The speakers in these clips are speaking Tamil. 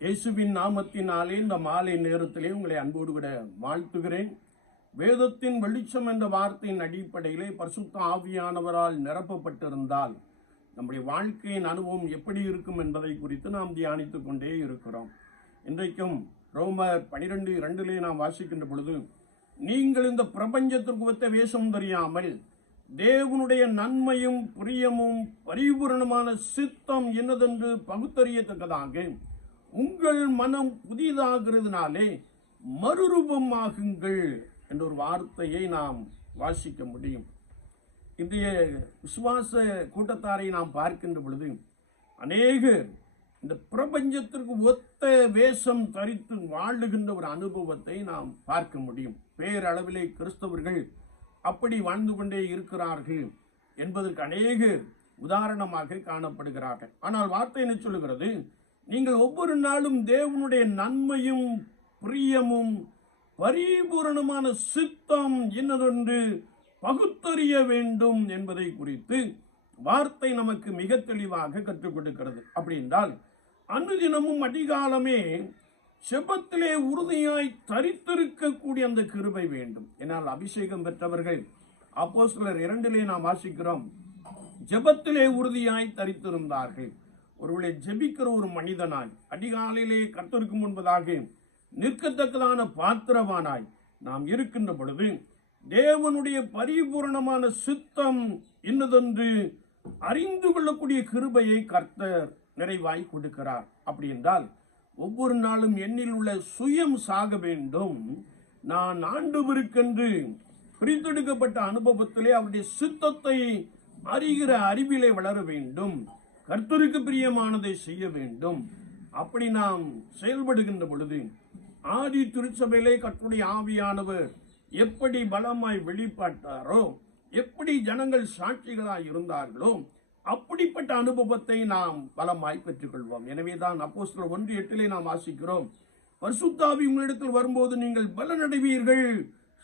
இயேசுவின் நாமத்தினாலே இந்த மாலை நேரத்திலே உங்களை அன்போடு கூட வாழ்த்துகிறேன். வேதத்தின் வெளிச்சம் என்ற வார்த்தையின் அடிப்படையிலே பரிசுத்த ஆவியானவரால் நிரப்பப்பட்டிருந்தால் நம்முடைய வாழ்க்கையின் அனுபவம் எப்படி இருக்கும் என்பதை குறித்து நாம் தியானித்துக் கொண்டே இருக்கிறோம். இன்றைக்கும் ரோமர் பனிரெண்டு இரண்டிலே நாம் வாசிக்கின்ற பொழுது நீங்கள் இந்த பிரபஞ்சத்திற்கு ஒத்த வேஷம் தெரியாமல் தேவனுடைய நன்மையும் பிரியமும் பரிபூரணமான சித்தம் என்னதென்று பகுத்தறியத்தக்கதாக உங்கள் மனம் புதிதாகிறதுனாலே மறுரூபமாகுங்கள் என்ற ஒரு வார்த்தையை நாம் வாசிக்க முடியும். இன்றைய விசுவாச கூட்டத்தாரை நாம் பார்க்கின்ற பொழுது அநேகர் இந்த பிரபஞ்சத்திற்கு ஒத்த வேஷம் தரித்து வாழுகின்ற ஒரு அனுபவத்தை நாம் பார்க்க முடியும். பேரளவிலே கிறிஸ்தவர்கள் அப்படி வாழ்ந்து கொண்டே இருக்கிறார்கள் என்பதற்கு அநேக உதாரணமாக காணப்படுகிறார்கள். ஆனால் வார்த்தை என்ன சொல்லுகிறது? நீங்கள் ஒவ்வொரு நாளும் தேவனுடைய நன்மையும் பிரியமும் பரிபூரணமான சித்தம் என்னதென்று பகுத்தறிய வேண்டும் என்பதை குறித்து வார்த்தை நமக்கு மிக தெளிவாக கற்றுக் கொடுக்கிறது. அப்படி என்றால் அனுதினமும் அதிகாலமே செபத்திலே உறுதியாய் தரித்திருக்கக்கூடிய அந்த கிருபை வேண்டும். என்னால் அபிஷேகம் பெற்றவர்கள் அப்போ சிலர் இரண்டிலே நாம் வாசிக்கிறோம் ஜெபத்திலே உறுதியாய் தரித்திருந்தார்கள். ஒருவளை ஜெபிக்கிற ஒரு மனிதனாய் அதிகாலையிலே கத்தருக்கு முன்பதாக நிற்கத்தக்கதான பாத்திரவானாய் நாம் இருக்கின்ற பொழுது தேவனுடைய பரிபூரணமான சித்தம் இன்னதென்று அறிந்து கொள்ளக்கூடிய கிருபையை கர்த்தர் நிறைவாய் கொடுக்கிறார். அப்படி என்றால் ஒவ்வொரு நாளும் என்னில் உள்ள சுயம் சாக வேண்டும். நான் ஆண்டவருக்கென்று பிரித்தெடுக்கப்பட்ட அனுபவத்திலே அவருடைய சித்தத்தை அறிகிற அறிவிலே வளர வேண்டும். கர்த்தருக்கு பிரியமானதை செய்ய வேண்டும். அப்படி நாம் செயல்படுகின்ற பொழுது ஆதி திருச்சபையிலே கற்றுடைய ஆவியானவர் எப்படி பலமாய் வெளிப்பட்டாரோ எப்படி ஜனங்கள் சாட்சிகளாய் இருந்தார்களோ அப்படிப்பட்ட அனுபவத்தை நாம் பலமாய் பெற்றுக்கொள்வோம். எனவேதான் அப்போஸ்தலர் ஒன்று எட்டிலே நாம் வாசிக்கிறோம். பரிசுத்தாவி உங்களிடத்தில் வரும்போது நீங்கள் பலனடைவீர்கள்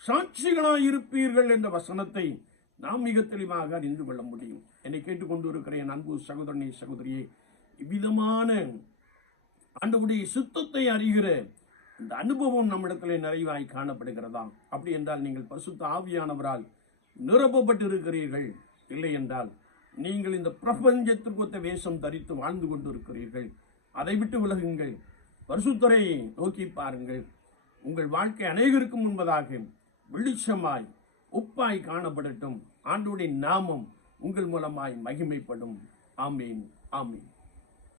சாட்சிகளாய் இருப்பீர்கள் என்ற வசனத்தை நாம் மிக தெளிவாக அறிந்து கொள்ள முடியும். என்னை கேட்டுக்கொண்டு இருக்கிற என் அன்பு சகோதரனை சகோதரியே இவ்விதமான ஆண்டவுடைய சுத்தத்தை அறிகிற இந்த அனுபவம் நம்மிடத்தில் நிறைவாய் காணப்படுகிறதா? அப்படி என்றால் நீங்கள் பரிசுத்த ஆவியானவரால் நிரப்பப்பட்டு இருக்கிறீர்கள் இல்லை என்றால் நீங்கள் இந்த பிரபஞ்சத்திற்கு ஒத்த வேஷம் தரித்து வாழ்ந்து கொண்டு இருக்கிறீர்கள் அதை விட்டு விலகுங்கள். பரிசுத்தரை நோக்கி பாருங்கள். உங்கள் வாழ்க்கை அநேகருக்கும் முன்பதாக வெளிச்சமாய் உப்பாய் காணப்படட்டும். ஆண்டோடைய நாமம் உங்கள் மூலமாய் மகிமைப்படும். ஆமீன் ஆமீன்.